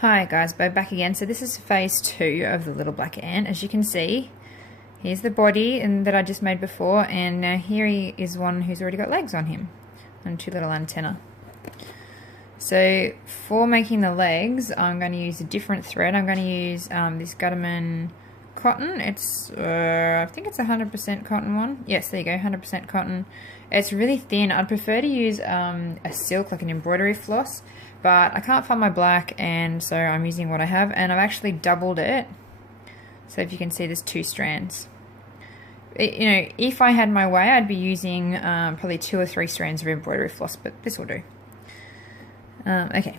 Hi guys, we're back again. So this is phase 2 of the little black ant. As you can see, here's the body that I just made before, and now here he is one who's already got legs on him and 2 little antennae. So for making the legs, I'm going to use a different thread. I'm going to use this Gutterman cotton. It's I think it's 100% cotton one. Yes, there you go, 100% cotton. It's really thin. I'd prefer to use a silk, like an embroidery floss, but I can't find my black, and so I'm using what I have, and I've actually doubled it. So if you can see, there's 2 strands. If I had my way, I'd be using probably 2 or 3 strands of embroidery floss, but this will do. Okay.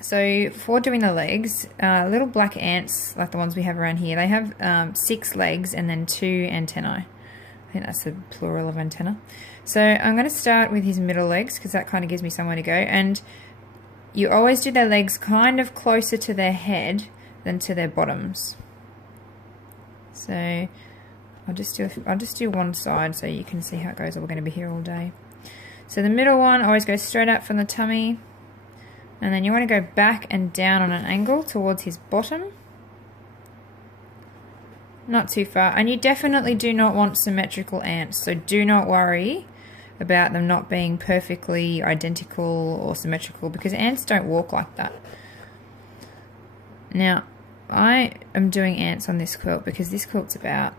So for doing the legs, little black ants, like the ones we have around here, they have 6 legs and then 2 antennae. I think that's the plural of antenna. So I'm going to start with his middle legs because that kind of gives me somewhere to go. And you always do their legs kind of closer to their head than to their bottoms. So I'll just do one side so you can see how it goes, or we're going to be here all day. So the middle one always goes straight up from the tummy, and then you want to go back and down on an angle towards his bottom. Not too far. And you definitely do not want symmetrical ants, so do not worry about them not being perfectly identical or symmetrical, because ants don't walk like that. Now, I am doing ants on this quilt because this quilt's about,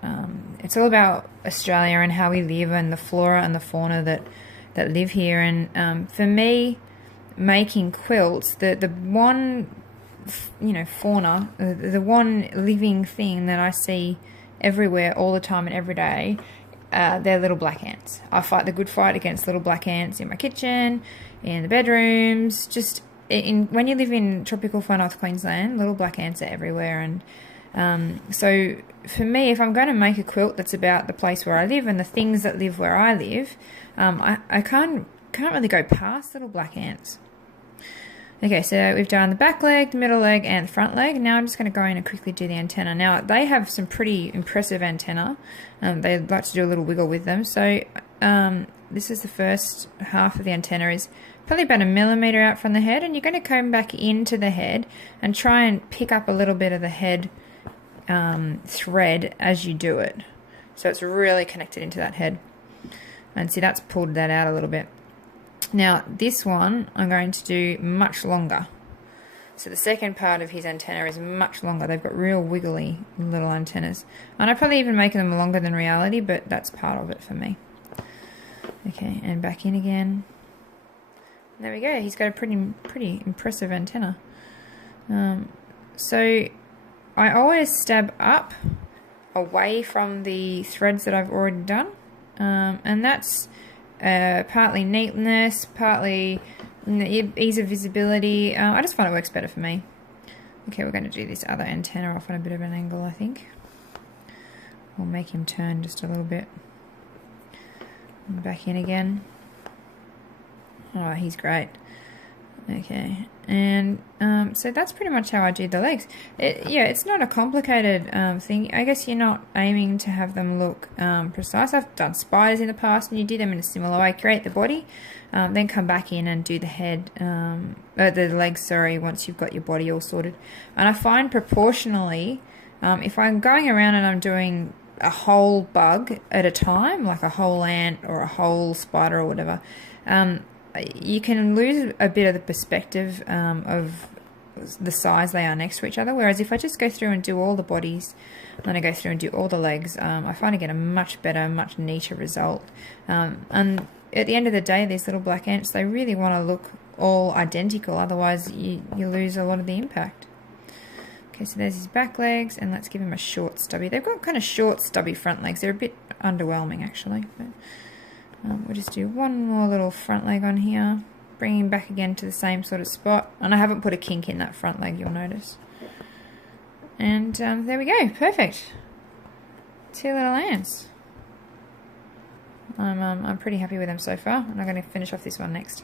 it's all about Australia and how we live and the flora and the fauna that live here. And for me, making quilts, the one fauna, the one living thing that I see everywhere all the time and every day, they're little black ants. I fight the good fight against little black ants in my kitchen, in the bedrooms, just when you live in tropical far north Queensland, little black ants are everywhere. And so for me, if I'm going to make a quilt that's about the place where I live and the things that live where I live, I can't really go past little black ants. Okay, so we've done the back leg, the middle leg, and the front leg. Now I'm just going to go in and quickly do the antenna. Now, they have some pretty impressive antenna. They like to do a little wiggle with them. So this is the first half of the antenna, is probably about 1 millimeter out from the head, and you're going to comb back into the head and try and pick up a little bit of the head thread as you do it. So it's really connected into that head. And see, that's pulled that out a little bit. Now, this one I'm going to do much longer. So the second part of his antenna is much longer. They've got real wiggly little antennas. And I probably even make them longer than reality, but that's part of it for me. Okay, and back in again. There we go. He's got a pretty impressive antenna. So I always stab up away from the threads that I've already done. And that's partly neatness, partly ease of visibility. I just find it works better for me. Okay, we're going to do this other antenna off on a bit of an angle, I think. We'll make him turn just a little bit. And back in again. Oh, he's great. Okay, and so that's pretty much how I do the legs. It's not a complicated thing. I guess you're not aiming to have them look precise. I've done spiders in the past, and you do them in a similar way. Create the body, then come back in and do the head, the legs, sorry, once you've got your body all sorted. And I find proportionally, if I'm going around and I'm doing a whole bug at a time, like a whole ant or a whole spider or whatever, you can lose a bit of the perspective of the size they are next to each other. Whereas if I just go through and do all the bodies, and then I go through and do all the legs, I find I get a much better, much neater result. And at the end of the day, these little black ants, they really want to look all identical. Otherwise, you lose a lot of the impact. Okay, so there's his back legs, and let's give him a short stubby. They've got kind of short, stubby front legs. They're a bit underwhelming, actually. But we'll just do one more little front leg on here, bring him back again to the same sort of spot. And I haven't put a kink in that front leg, you'll notice. And there we go, perfect. 2 little ants. I'm pretty happy with them so far, and I'm going to finish off this one next.